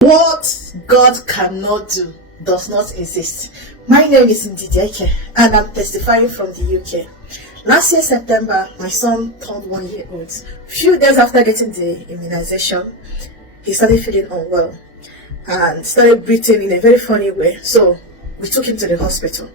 What God cannot do does not exist. My name is Ndideke and I'm testifying from the UK. Last year, September, my son turned 1 year old. Few days after getting the immunization, he started feeling unwell and started breathing in a very funny way. So we took him to the hospital.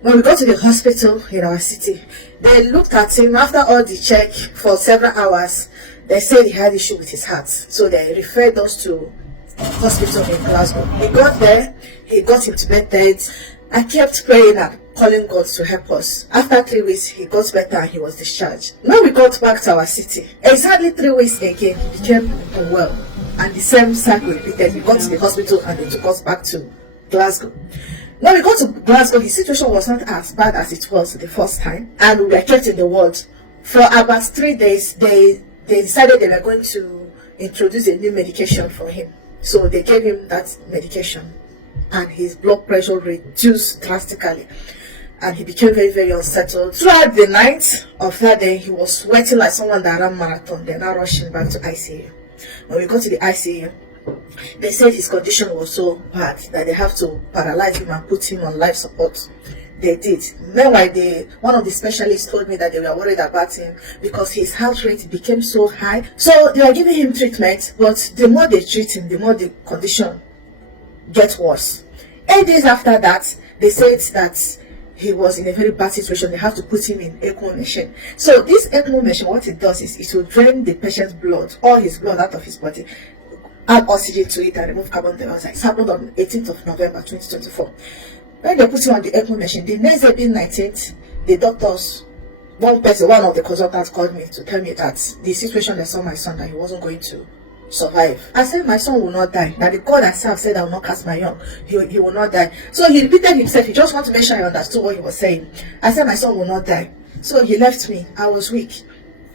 When we got to the hospital in our city, they looked at him after all the check for several hours. They said he had issue with his heart. So they referred us to hospital in Glasgow. He got there, he got into bed. I kept praying and calling God to help us. After 3 weeks, he got better and he was discharged. When we got back to our city, exactly 3 weeks again, he became unwell. And the same cycle repeated. We got to the hospital and they took us back to Glasgow. When we got to Glasgow, his situation was not as bad as it was the first time. And we were kept in the ward. For about 3 days, they decided they were going to introduce a new medication for him. So they gave him that medication and his blood pressure reduced drastically and he became very, very unsettled. Throughout the night of that day, he was sweating like someone that ran marathon. They're now rushing back to ICU. When we got to the ICU, they said his condition was so bad that they have to paralyze him and put him on life support. They did. Meanwhile, one of the specialists told me that they were worried about him because his heart rate became so high. So they were giving him treatment, but the more they treat him, the more the condition gets worse. 8 days after that, they said that he was in a very bad situation. They have to put him in ECMO machine. So this ECMO machine, what it does is it will drain the patient's blood, all his blood out of his body, add oxygen to it and remove carbon dioxide. It happened on 18th of November 2024. When they put him on the ECMO machine, the next day being 19th, the doctors, one of the consultants called me to tell me that the situation they saw my son, that he wasn't going to survive. I said my son will not die. That the God herself said I will not cast my young. He will not die. So he repeated himself. He just wanted to make sure I understood what he was saying. I said my son will not die. So he left me. I was weak.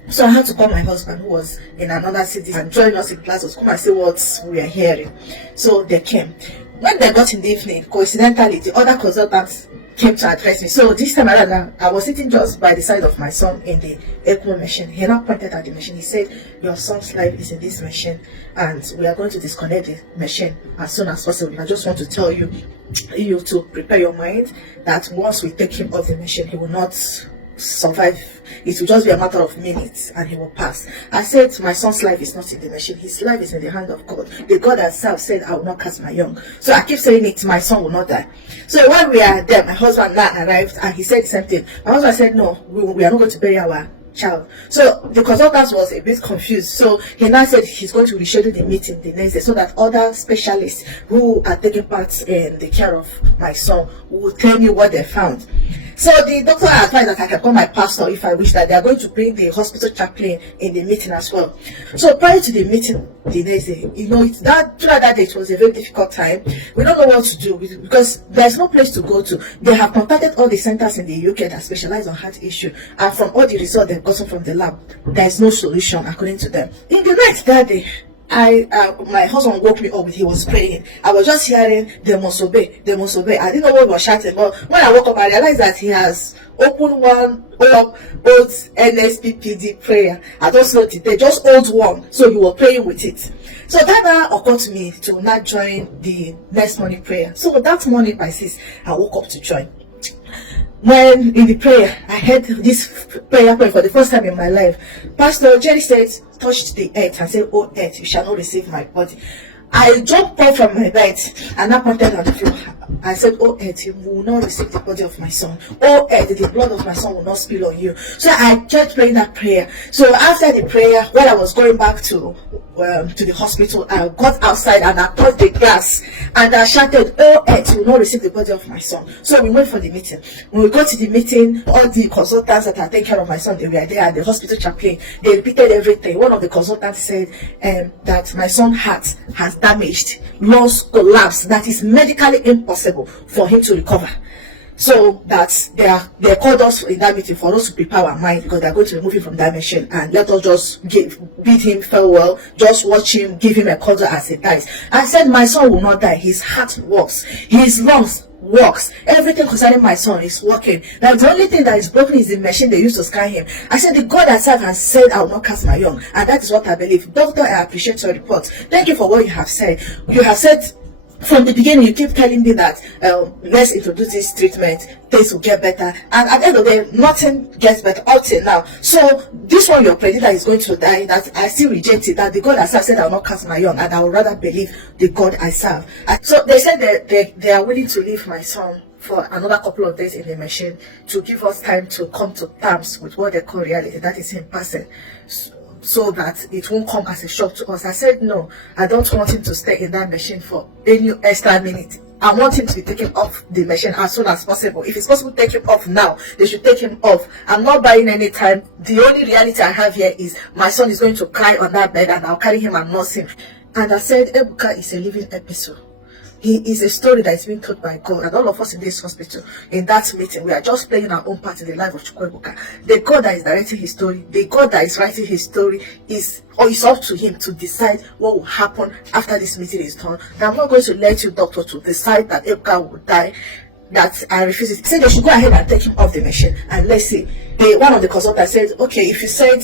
So I had to call my husband who was in another city and join us in class to come and see what we are hearing. So they came. When they got in the evening, coincidentally, the other consultants came to address me. So this time around, I was sitting just by the side of my son in the ECMO machine. He now pointed at the machine. He said, your son's life is in this machine and we are going to disconnect the machine as soon as possible. I just want to tell you to prepare your mind that once we take him off the machine, he will not survive. It will just be a matter of minutes and he will pass. I said my son's life is not in the machine. His life is in the hand of God. The God herself said I will not cast my young. So I keep saying it, my son will not die. So when we are there, my husband now arrived and he said the same thing. My husband said no, we are not going to bury our child. So the consultant was a bit confused. So he now said he's going to reschedule the meeting the next day so that other specialists who are taking part in the care of my son will tell me what they found. So the doctor advised that I can call my pastor if I wish, that they are going to bring the hospital chaplain in the meeting as well. So prior to the meeting the next day, throughout that day it was a very difficult time. We don't know what to do because there's no place to go to. They have contacted all the centers in the UK that specialize on heart issue, and from all the results they've gotten from the lab, there's no solution according to them. In the night that day, my husband woke me up. He was praying. I was just hearing they must obey, they must obey. I didn't know what he was shouting, but when I woke up, I realized that he has opened one old NSPPD prayer. I don't know today, just old one. So he was praying with it. So that now occurred to me to not join the next morning prayer. So that morning by 6, I woke up to join. When in the prayer, I heard this prayer point for the first time in my life. Pastor Jerry said, touched the earth and said, oh earth, you shall not receive my body. I jumped up from my bed and I pointed on the floor. I said, oh earth, you will not receive the body of my son. Oh earth, the blood of my son will not spill on you. So I kept praying that prayer. So after the prayer, when I was going back to the hospital, I got outside and I touched the grass and I shouted, oh earth, you will not receive the body of my son. So we went for the meeting. When we got to the meeting, all the consultants that are taking care of my son, they were there at the hospital chaplain. They repeated everything. One of the consultants said that my son's heart has damaged, lungs collapsed, that is medically impossible for him to recover. So that they called us in that meeting for us to prepare our mind, because they're going to remove him from that machine and let us just bid him farewell, just watch him, give him a cordial as he dies. I said my son will not die. His heart works, his lungs works. Everything concerning my son is working. Now the only thing that is broken is the machine they used to scan him. I said, the God I serve has said I will not cast my young, and that is what I believe. Doctor, I appreciate your report. Thank you for what you have said. You have said from the beginning, you keep telling me that let's introduce this treatment, things will get better, and at the end of the day, nothing gets better up till now. So this one you're predicting that is going to die, that I still reject it, that the God I serve said I will not cast my young, and I would rather believe the God I serve. So they said that they are willing to leave my son for another couple of days in the machine to give us time to come to terms with what they call reality, that is in person, so that it won't come as a shock to us. I said, no, I don't want him to stay in that machine for any extra minute. I want him to be taken off the machine as soon as possible. If it's possible to take him off now, they should take him off. I'm not buying any time. The only reality I have here is my son is going to cry on that bed, and I'll carry him and nurse him. And I said, Ebuka is a living episode. He is a story that is being told by God, and all of us in this hospital, in that meeting, we are just playing our own part in the life of Chukwuebuka. The God that is directing his story, the God that is writing his story, it's up to him to decide what will happen after this meeting is done. Now, I'm not going to let you, doctor, to decide that Ebuka will die. That I refuse it. Say they should go ahead and take him off the machine, and let's see. One of the consultants said, okay, if you said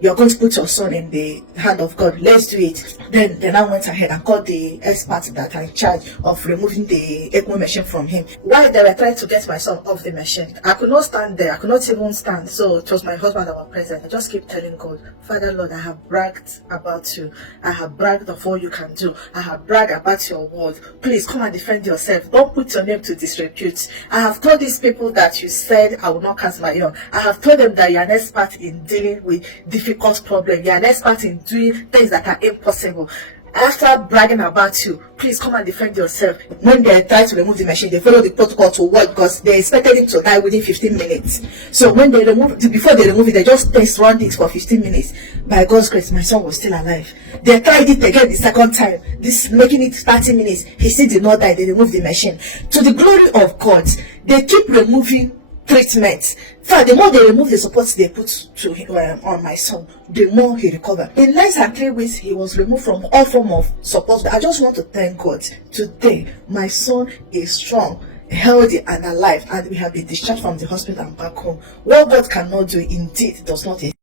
you're going to put your son in the hand of God, let's do it. Then they now went ahead and called the experts that are in charge of removing the ECMO machine from him. While they were trying to get my son off the machine, I could not stand there. I could not even stand. So it was my husband that was present. I just keep telling God, Father Lord, I have bragged about you. I have bragged of what you can do. I have bragged about your word. Please come and defend yourself. Don't put your name to disrepute. I have told these people that you said I will not cast my young. I have told them that you are an expert in dealing with difficult problems. You are an expert in doing things that are impossible. After bragging about you, please come and defend yourself. When they tried to remove the machine, they followed the protocol to work because they expected him to die within 15 minutes. So when they removed, before they removed it, they just test run it for 15 minutes. By God's grace, my son was still alive. They tried it again the second time, this making it 30 minutes. He still did not die. They removed the machine. To the glory of God, they keep removing treatments. In fact, the more they remove the supports they put to him, on my son, the more he recovered. In less than 3 weeks, he was removed from all form of support. I just want to thank God. Today, my son is strong, healthy, and alive, and we have been discharged from the hospital and back home. What God cannot do, indeed, does not exist.